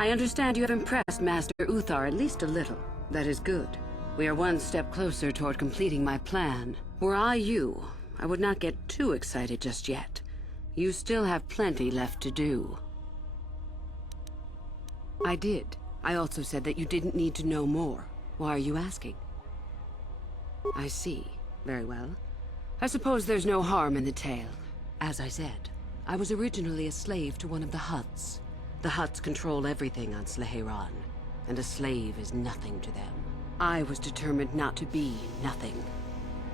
I understand you have impressed Master Uthar at least a little. That is good. We are one step closer toward completing my plan. Were I you, I would not get too excited just yet. You still have plenty left to do. I did. I also said that you didn't need to know more. Why are you asking? I see. Very well. I suppose there's no harm in the tale. As I said, I was originally a slave to one of the Hutts. The Hutts control everything on Sleheyron, and a slave is nothing to them. I was determined not to be nothing.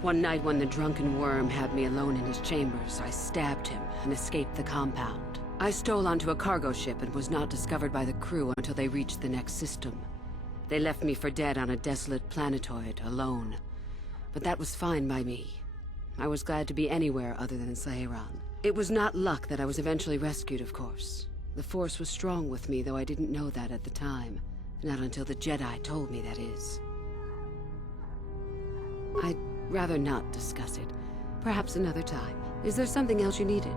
One night when the drunken worm had me alone in his chambers, I stabbed him and escaped the compound. I stole onto a cargo ship and was not discovered by the crew until they reached the next system. They left me for dead on a desolate planetoid, alone. But that was fine by me. I was glad to be anywhere other than Sleheyron. It was not luck that I was eventually rescued, of course. The Force was strong with me, though I didn't know that at the time. Not until the Jedi told me, that is. I'd rather not discuss it. Perhaps another time. Is there something else you needed?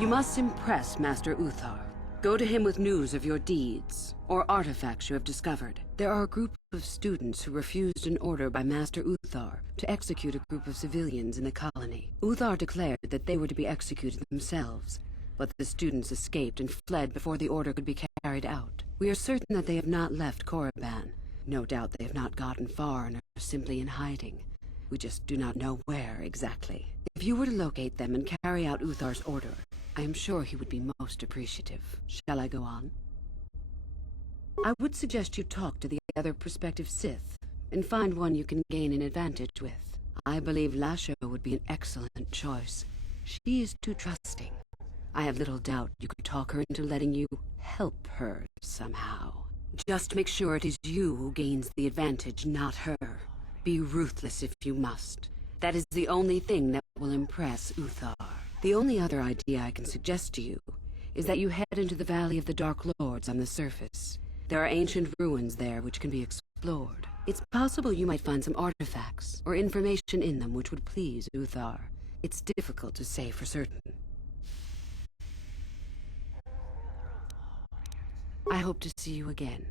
You must impress Master Uthar. Go to him with news of your deeds, or artifacts you have discovered. There are a group of students who refused an order by Master Uthar to execute a group of civilians in the colony. Uthar declared that they were to be executed themselves, but the students escaped and fled before the order could be carried out. We are certain that they have not left Korriban. No doubt they have not gotten far and are simply in hiding. We just do not know where exactly. If you were to locate them and carry out Uthar's order, I am sure he would be most appreciative. Shall I go on? I would suggest you talk to the other prospective Sith, and find one you can gain an advantage with. I believe Lasho would be an excellent choice. She is too trusting. I have little doubt you could talk her into letting you help her somehow. Just make sure it is you who gains the advantage, not her. Be ruthless if you must. That is the only thing that will impress Uthar. The only other idea I can suggest to you is that you head into the Valley of the Dark Lords on the surface. There are ancient ruins there which can be explored. It's possible you might find some artifacts or information in them which would please Uthar. It's difficult to say for certain. I hope to see you again.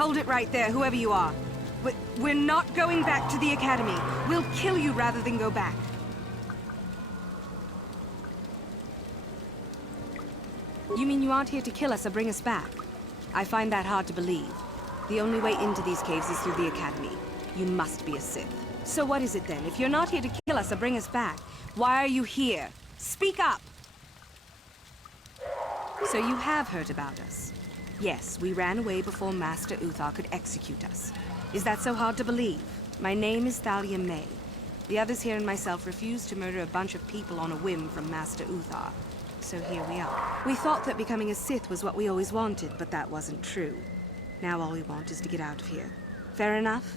Hold it right there, whoever you are. We're not going back to the Academy. We'll kill you rather than go back. You mean you aren't here to kill us or bring us back? I find that hard to believe. The only way into these caves is through the Academy. You must be a Sith. So what is it then? If you're not here to kill us or bring us back, why are you here? Speak up! So you have heard about us. Yes, we ran away before Master Uthar could execute us. Is that so hard to believe? My name is Thalia May. The others here and myself refused to murder a bunch of people on a whim from Master Uthar. So here we are. We thought that becoming a Sith was what we always wanted, but that wasn't true. Now all we want is to get out of here. Fair enough?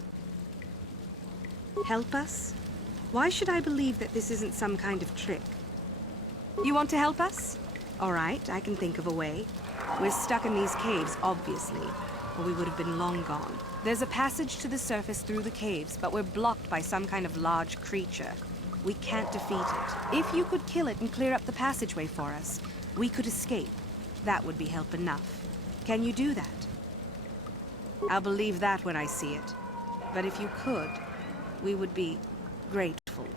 Help us? Why should I believe that this isn't some kind of trick? You want to help us? All right, I can think of a way. We're stuck in these caves, obviously, or we would have been long gone. There's a passage to the surface through the caves, but we're blocked by some kind of large creature. We can't defeat it. If you could kill it and clear up the passageway for us, we could escape. That would be help enough. Can you do that? I'll believe that when I see it. But if you could, we would be grateful.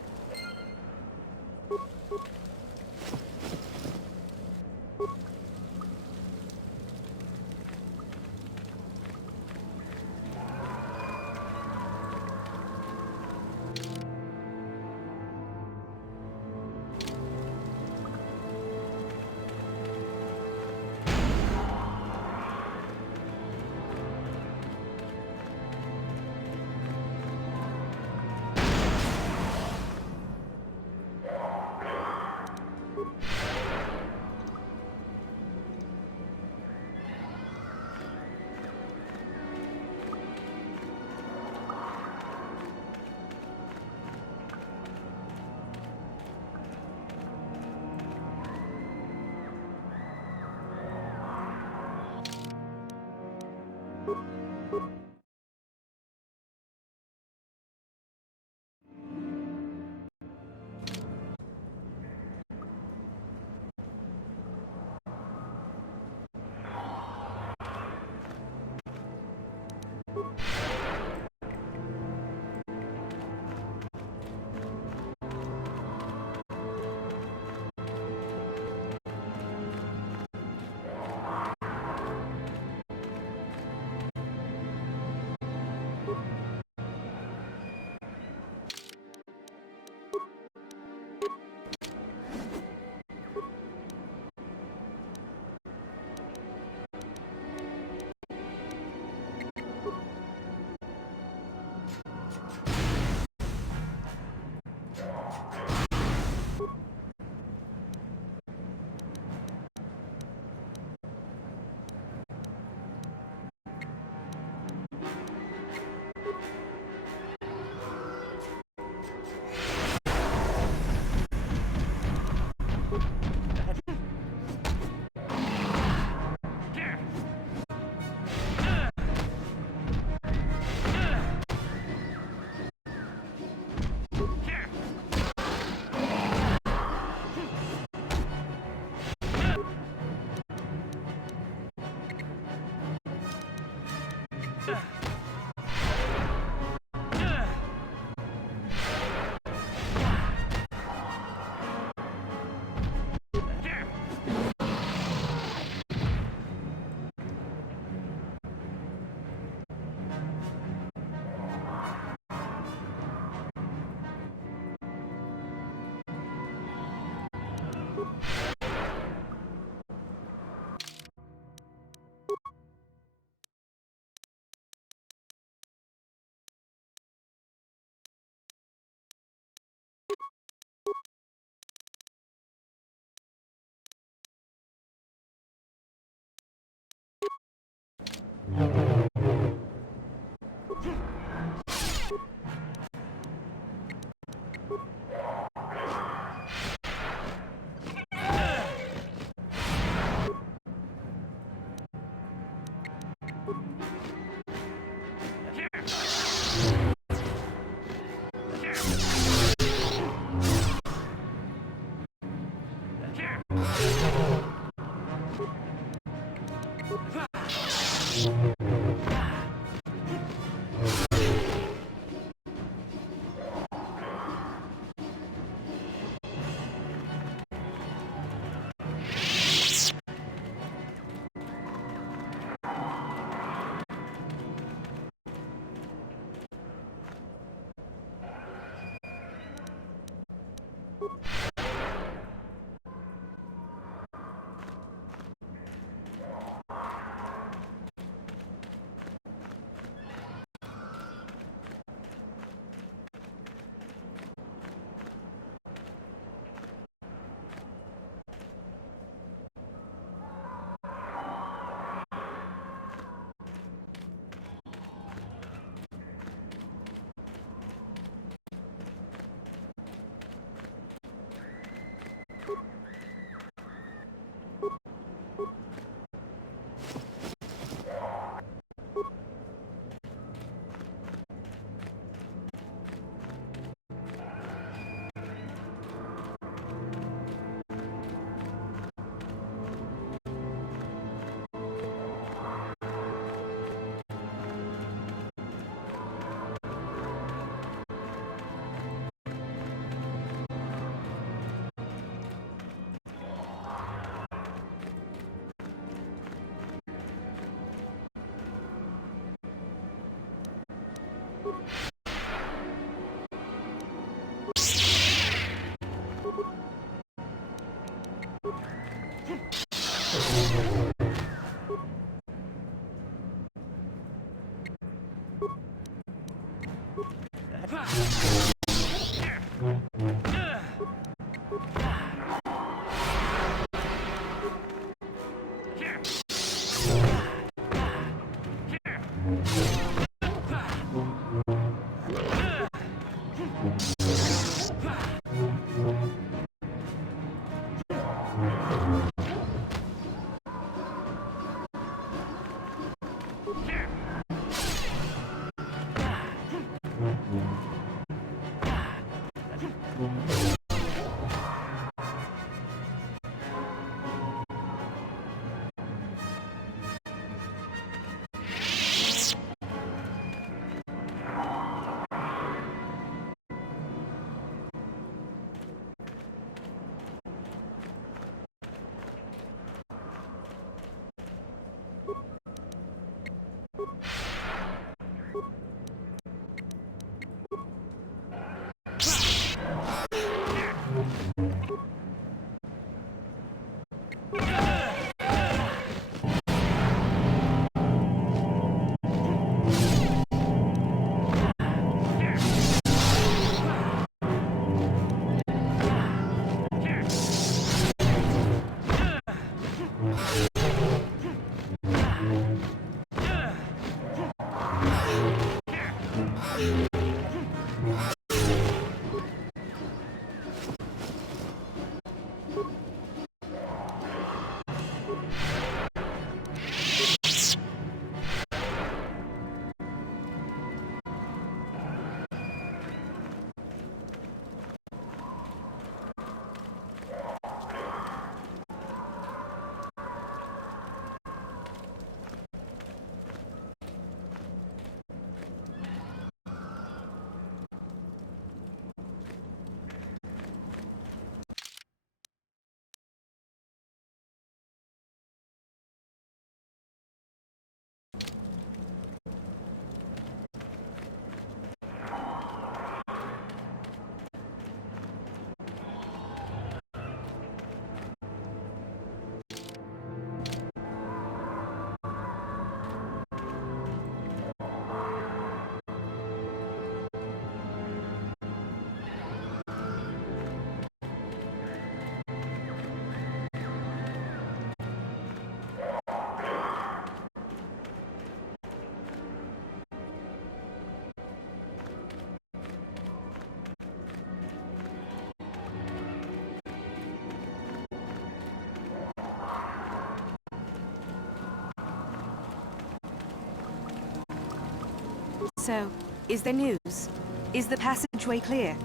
So, is there news? Is the passageway clear?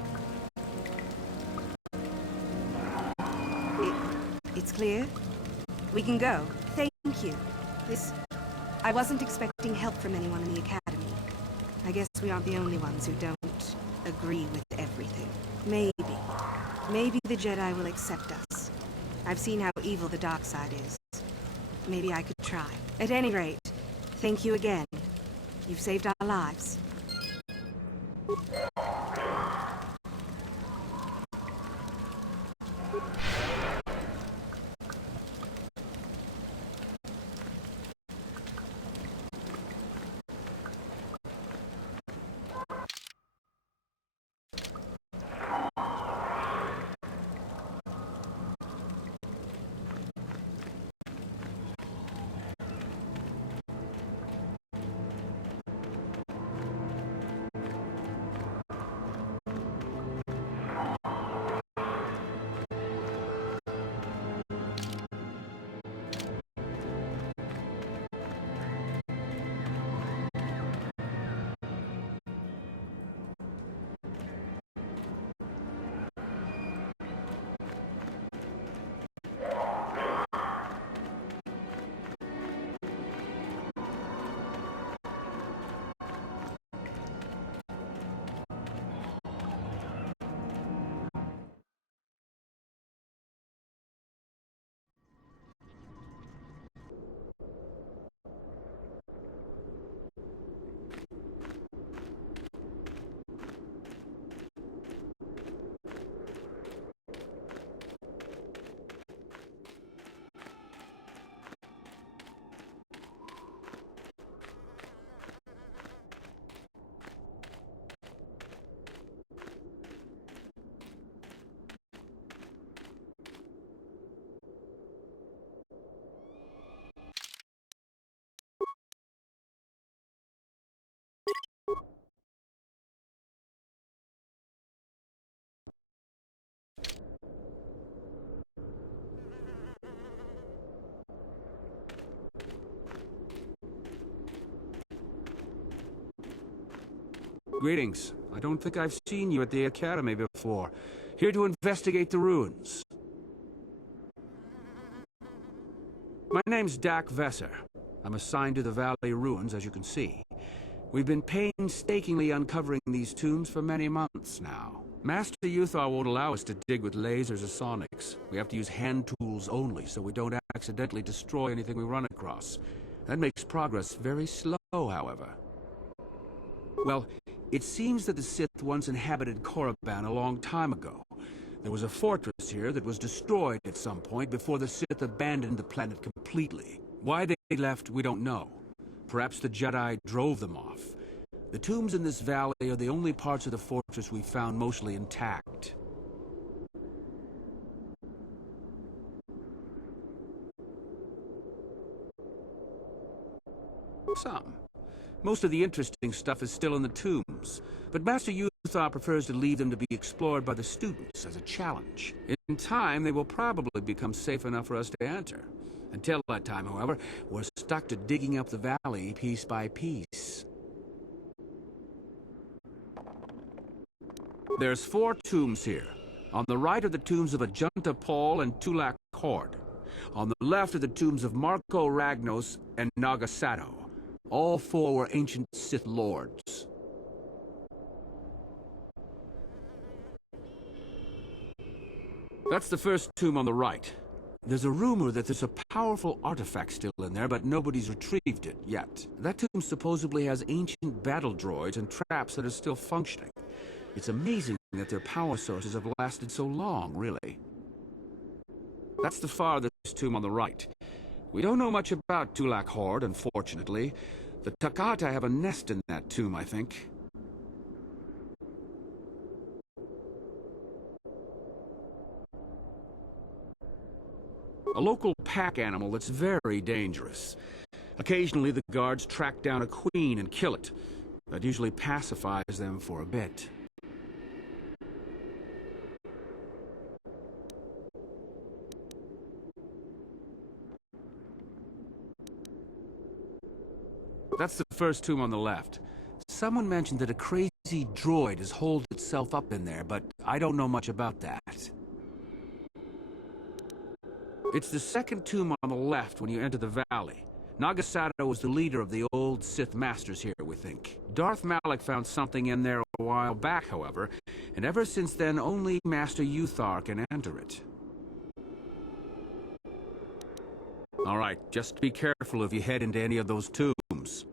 It's clear? We can go. Thank you. I wasn't expecting help from anyone in the Academy. I guess we aren't the only ones who don't agree with everything. Maybe the Jedi will accept us. I've seen how evil the dark side is. Maybe I could try. At any rate, thank you again. You've saved our lives. Greetings. I don't think I've seen you at the Academy before. Here to investigate the ruins. My name's Dak Vesser. I'm assigned to the Valley Ruins, as you can see. We've been painstakingly uncovering these tombs for many months now. Master Uthar won't allow us to dig with lasers or sonics. We have to use hand tools only, so we don't accidentally destroy anything we run across. That makes progress very slow, however. Well, it seems that the Sith once inhabited Korriban a long time ago. There was a fortress here that was destroyed at some point before the Sith abandoned the planet completely. Why they left, we don't know. Perhaps the Jedi drove them off. The tombs in this valley are the only parts of the fortress we found mostly intact. Some. Most of the interesting stuff is still in the tombs, but Master Uthar prefers to leave them to be explored by the students as a challenge. In time, they will probably become safe enough for us to enter. Until that time, however, we're stuck to digging up the valley piece by piece. There's 4 tombs here. On the right are the tombs of Ajunta Paul and Tulak Hord. On the left are the tombs of Marco Ragnos and Nagasato. All 4 were ancient Sith lords. That's the first tomb on the right. There's a rumor that there's a powerful artifact still in there, but nobody's retrieved it yet. That tomb supposedly has ancient battle droids and traps that are still functioning. It's amazing that their power sources have lasted so long, really. That's the farthest tomb on the right. We don't know much about Tulak Hord, unfortunately. The Takata have a nest in that tomb, I think. A local pack animal that's very dangerous. Occasionally the guards track down a queen and kill it. That usually pacifies them for a bit. That's the first tomb on the left. someone mentioned that a crazy droid has holed itself up in there, but I don't know much about that. It's the second tomb on the left when you enter the valley. Nagasado was the leader of the old Sith Masters here, we think. Darth Malak found something in there a while back, however, and ever since then only Master Uthar can enter it. Alright, just be careful if you head into any of those tombs.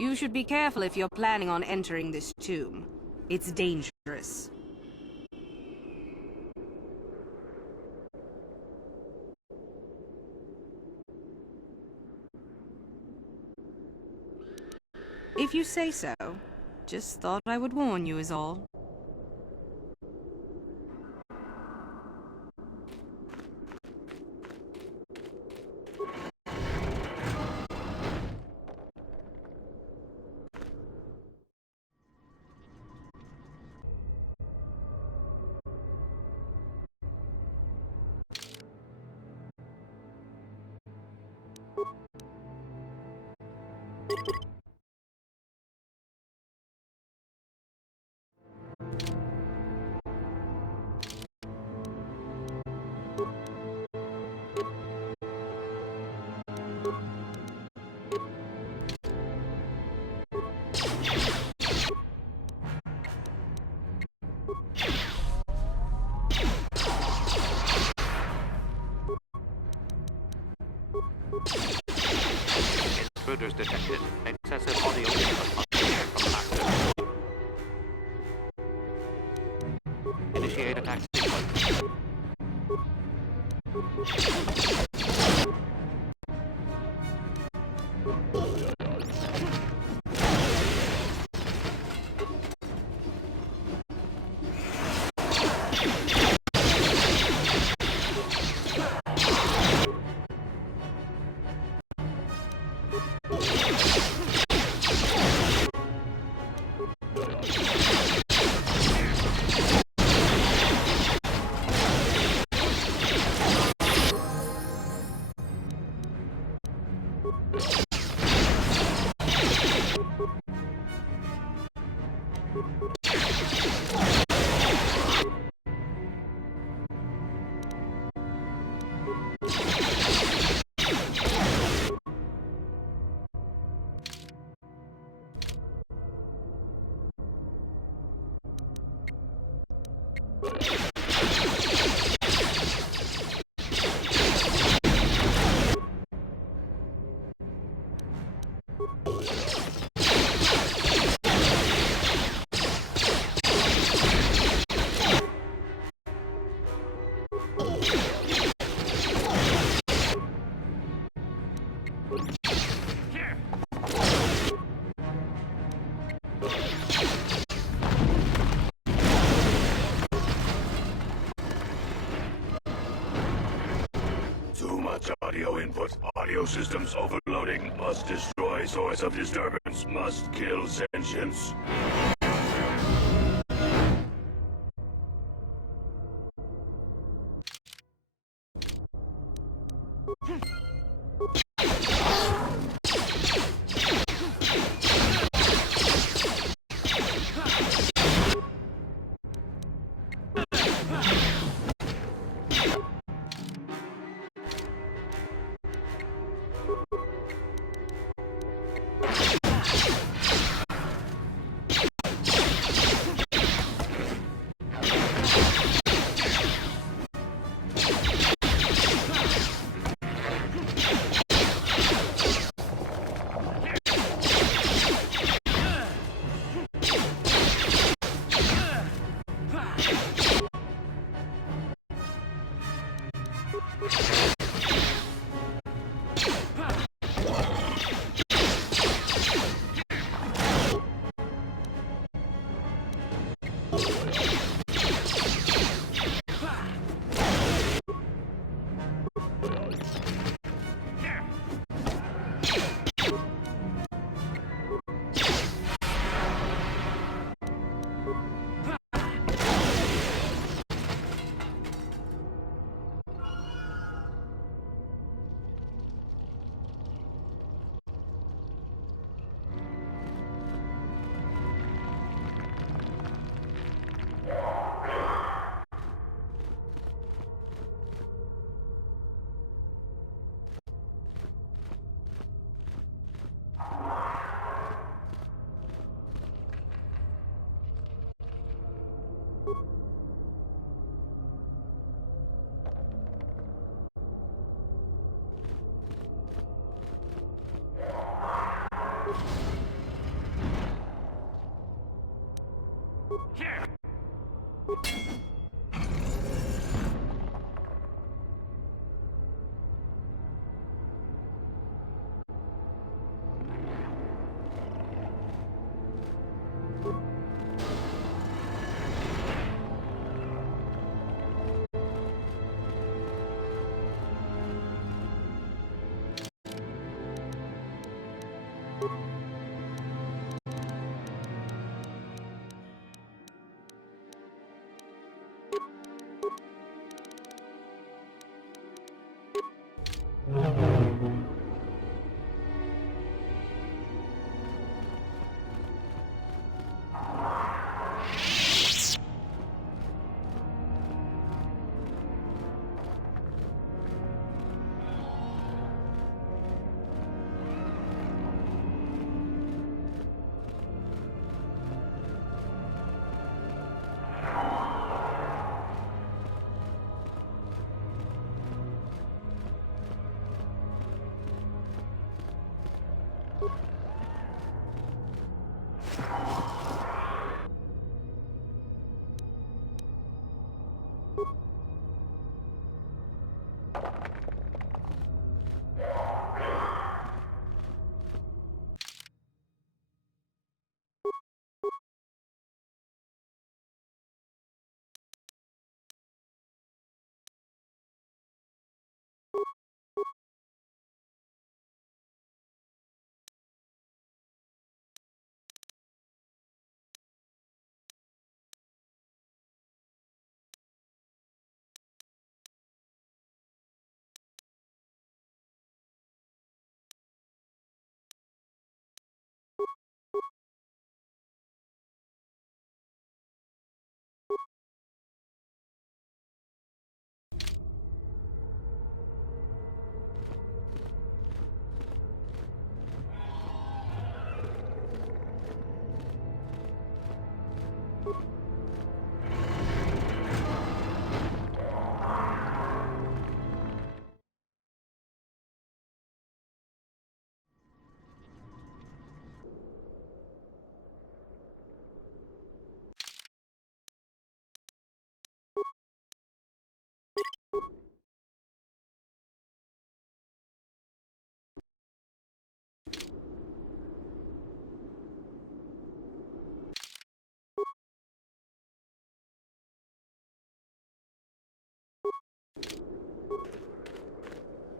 You should be careful if you're planning on entering this tomb. It's dangerous. If you say so. Just thought I would warn you is all. Intruders detected. Excessive audio input from actors. Initiate attack sequence. Audio input. Audio systems overloading. Must destroy source of disturbance. Must kill sentience.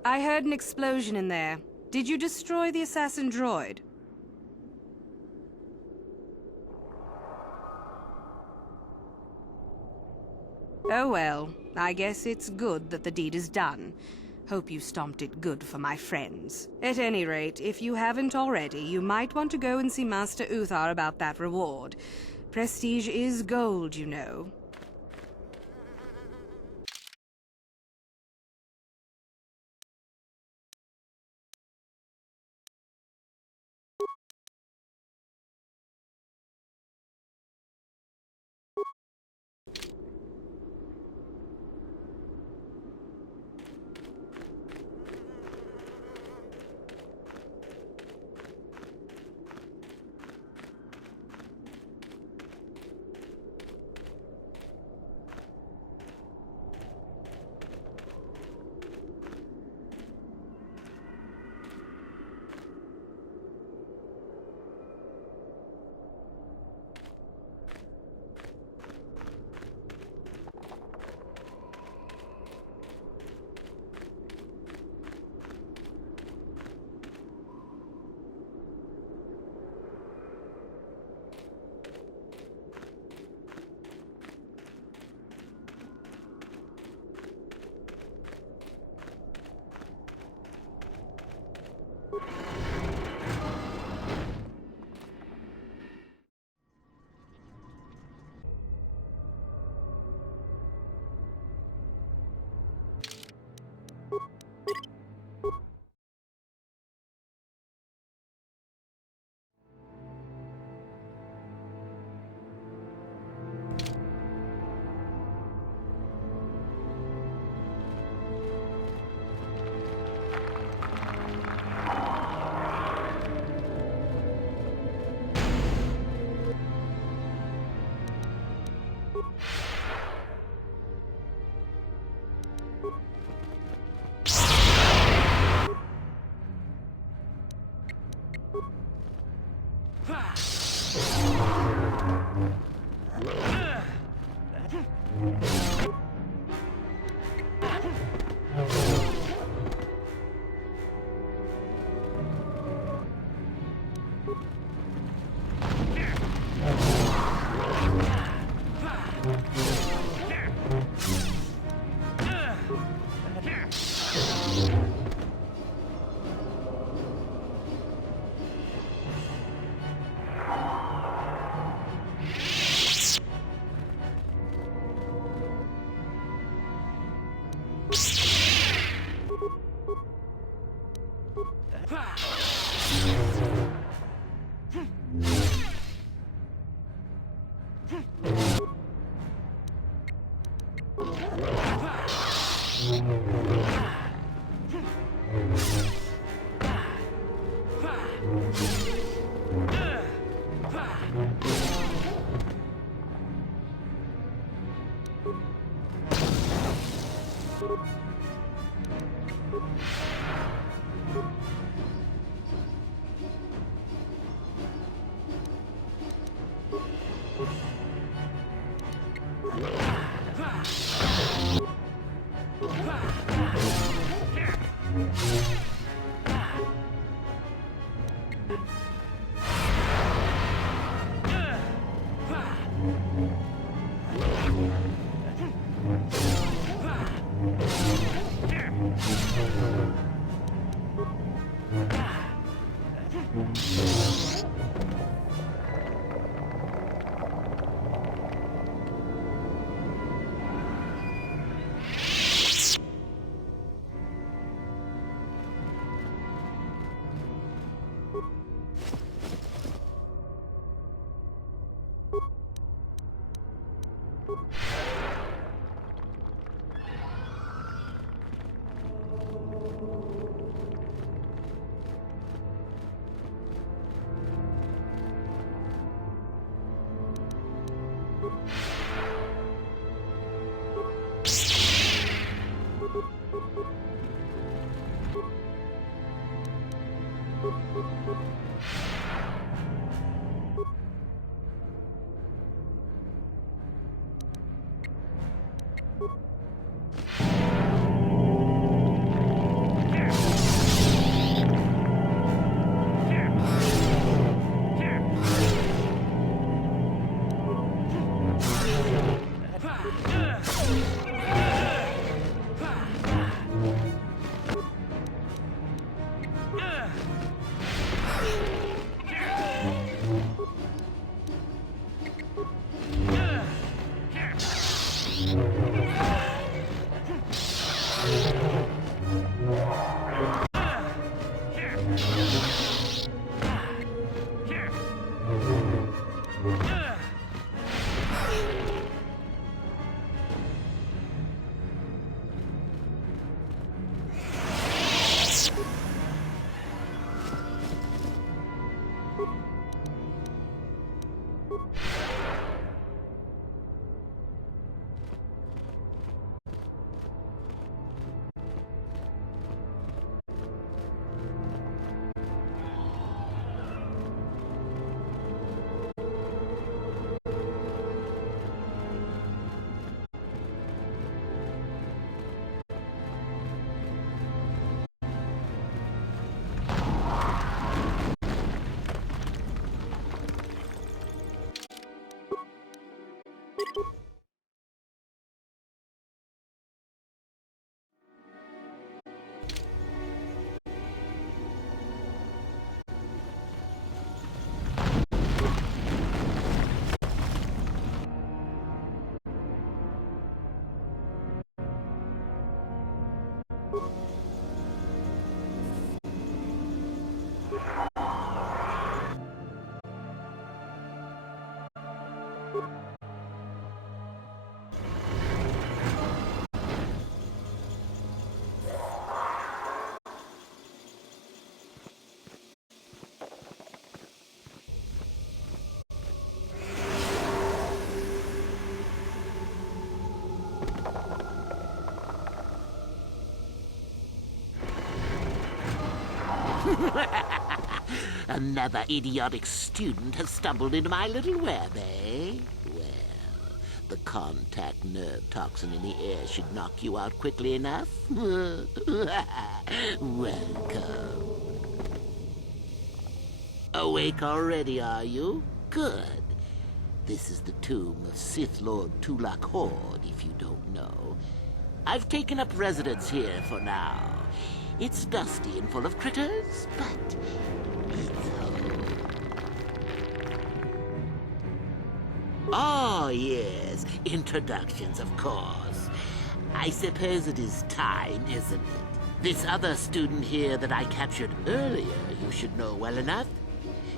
I heard an explosion in there. Did you destroy the assassin droid? Oh well, I guess it's good that the deed is done. Hope you stomped it good for my friends. At any rate, if you haven't already, you might want to go and see Master Uthar about that reward. Prestige is gold, you know. Another idiotic student has stumbled into my little web, eh? Well, the contact nerve toxin in the air should knock you out quickly enough. Welcome. Awake already, are you? Good. This is the tomb of Sith Lord Tulak Horde, if you don't know. I've taken up residence here for now. It's dusty and full of critters, but it's home. Oh, yes. Introductions, of course. I suppose it is time, isn't it? This other student here that I captured earlier, you should know well enough.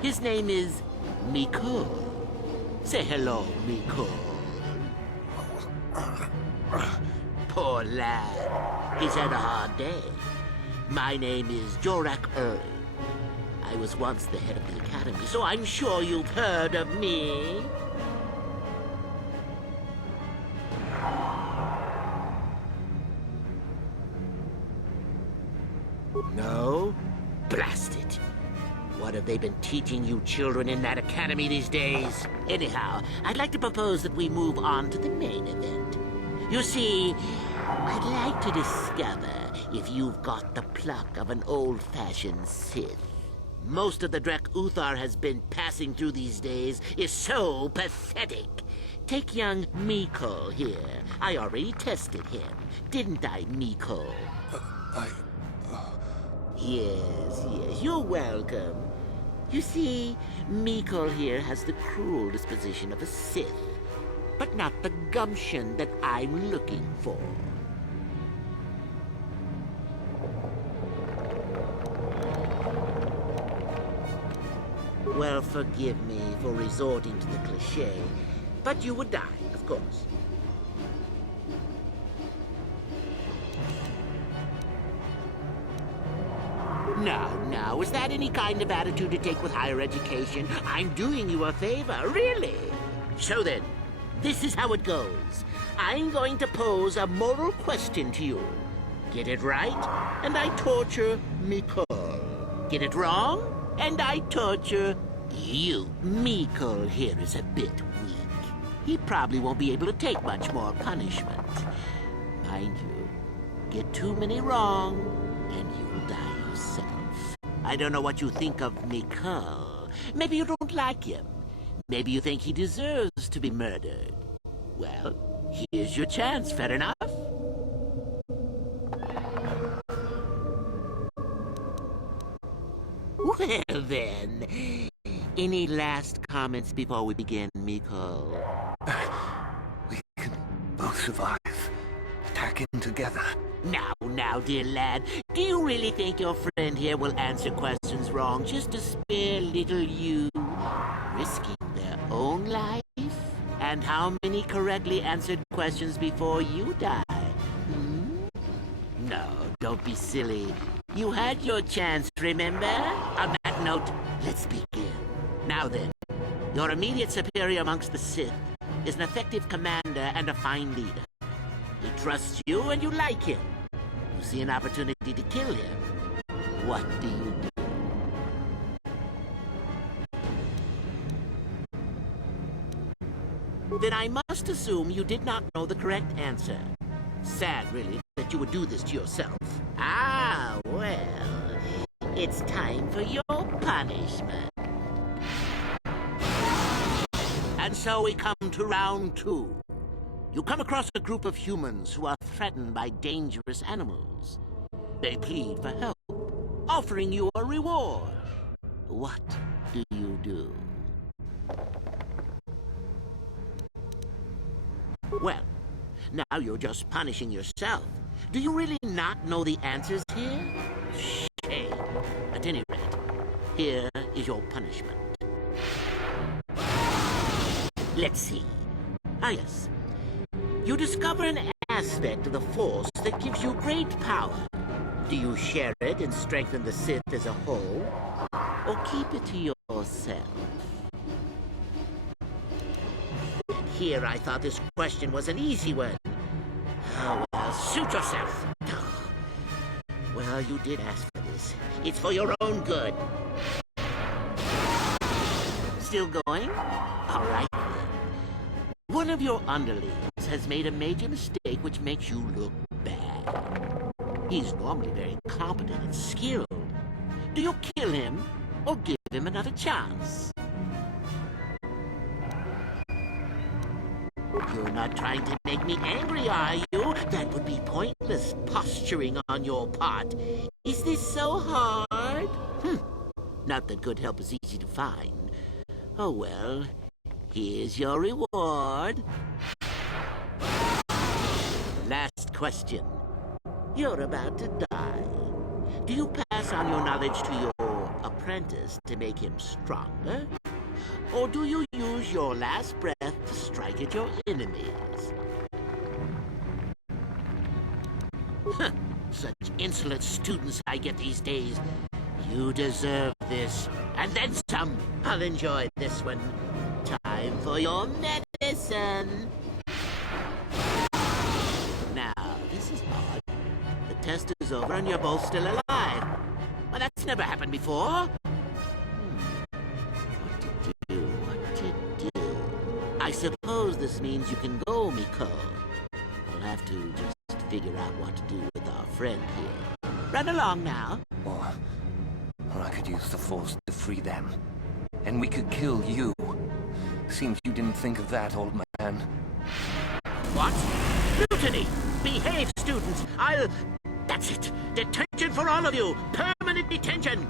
His name is Mikol. Say hello, Mikol. Poor lad. He's had a hard day. My name is Jorak Uri. I was once the head of the academy, so I'm sure you've heard of me. No? Blast it. What have they been teaching you children in that academy these days? Anyhow, I'd like to propose that we move on to the main event. You see, I'd like to discover if you've got the pluck of an old-fashioned Sith. Most of the Drek Uthar has been passing through these days is so pathetic. Take young Mikol here. I already tested him, didn't I, Mikol? Yes, you're welcome. You see, Mikol here has the cruel disposition of a Sith, but not the gumption that I'm looking for. Well, forgive me for resorting to the cliché, but you would die, of course. Now, is that any kind of attitude to take with higher education? I'm doing you a favor, really. So then, this is how it goes. I'm going to pose a moral question to you. Get it right, and I torture Mikol. Get it wrong, and I torture you. Mikol here is a bit weak. He probably won't be able to take much more punishment. Mind you, get too many wrong, and you'll die yourself. I don't know what you think of Mikol. Maybe you don't like him. Maybe you think he deserves to be murdered. Well, here's your chance, fair enough? Well then, any last comments before we begin, Mikol? We can both survive. Attacking together. Now, dear lad, do you really think your friend here will answer questions wrong just to spare little you? Risking their own life? And how many correctly answered questions before you die? No, don't be silly. You had your chance, remember? On that note, let's begin. Now then, your immediate superior amongst the Sith is an effective commander and a fine leader. He trusts you and you like him. You see an opportunity to kill him. What do you do? Then I must assume you did not know the correct answer. Sad, really, that you would do this to yourself. Ah, well, it's time for your punishment. And so we come to round 2. You come across a group of humans who are threatened by dangerous animals. They plead for help, offering you a reward. What do you do? Well, now you're just punishing yourself. Do you really not know the answers here? Shame. At any rate, here is your punishment. Let's see. Ah, yes. You discover an aspect of the Force that gives you great power. Do you share it and strengthen the Sith as a whole? Or keep it to yourself? And here I thought this question was an easy one. Oh, well, suit yourself. Well, you did ask for this. It's for your own good. Still going? All right, then. One of your underlings has made a major mistake which makes you look bad. He's normally very competent and skilled. Do you kill him or give him another chance? You're not trying to make me angry, are you? That would be pointless posturing on your part. Is this so hard? Not that good help is easy to find. Oh well, here's your reward. Last question. You're about to die. Do you pass on your knowledge to your apprentice to make him stronger? Or do you use your last breath to strike at your enemies? Such insolent students I get these days. You deserve this. And then some. I'll enjoy this one. Time for your medicine. Now, this is odd. The test is over and you're both still alive. Well, that's never happened before. What to do? I suppose this means you can go, Miko. We'll have to just figure out what to do with our friend here. Run along now. Or I could use the Force to free them. And we could kill you. Seems you didn't think of that, old man. What? Mutiny! Behave, students! That's it! Detention for all of you! Permanent detention!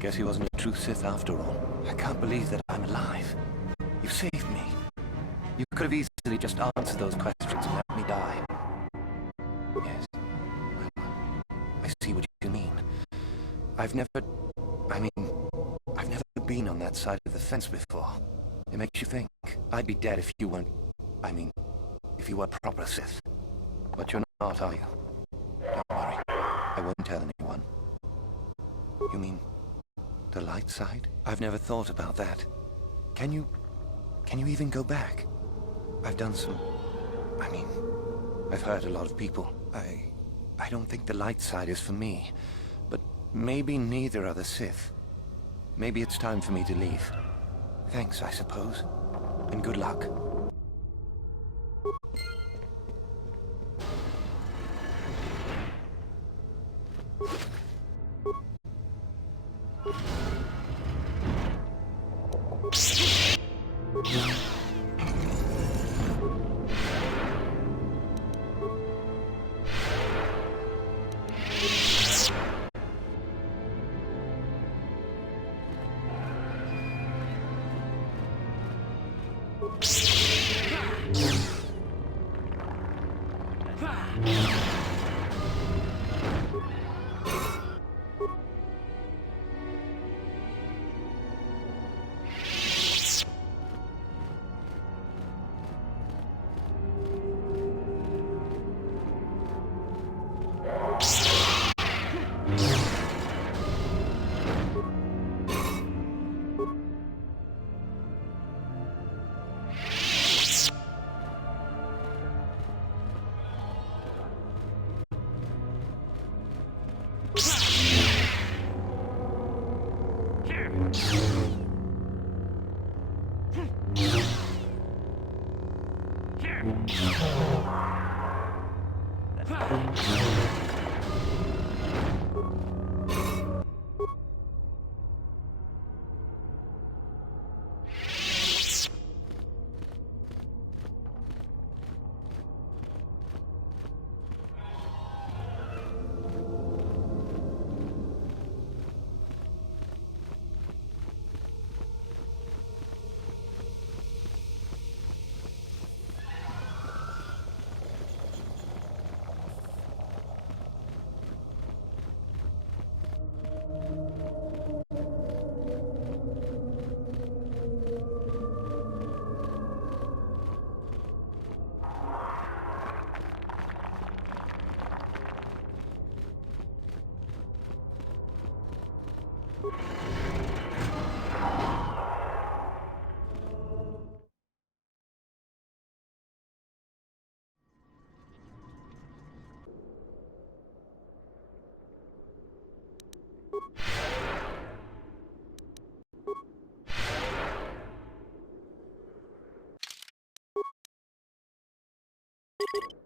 Guess he wasn't a true Sith after all. I can't believe that I'm alive. You saved me. You could have easily just answered those questions and let me die. Yes. Well, I see what you mean. I've never been on that side of the fence before. It makes you think. I'd be dead if you weren't... if you were proper Sith. But you're not, are you? Don't worry. I won't tell anyone. You mean... the light side? I've never thought about that. Can you even go back? I've done some... I've hurt a lot of people. I don't think the light side is for me. But maybe neither are the Sith. Maybe it's time for me to leave. Thanks, I suppose. And good luck. Beep.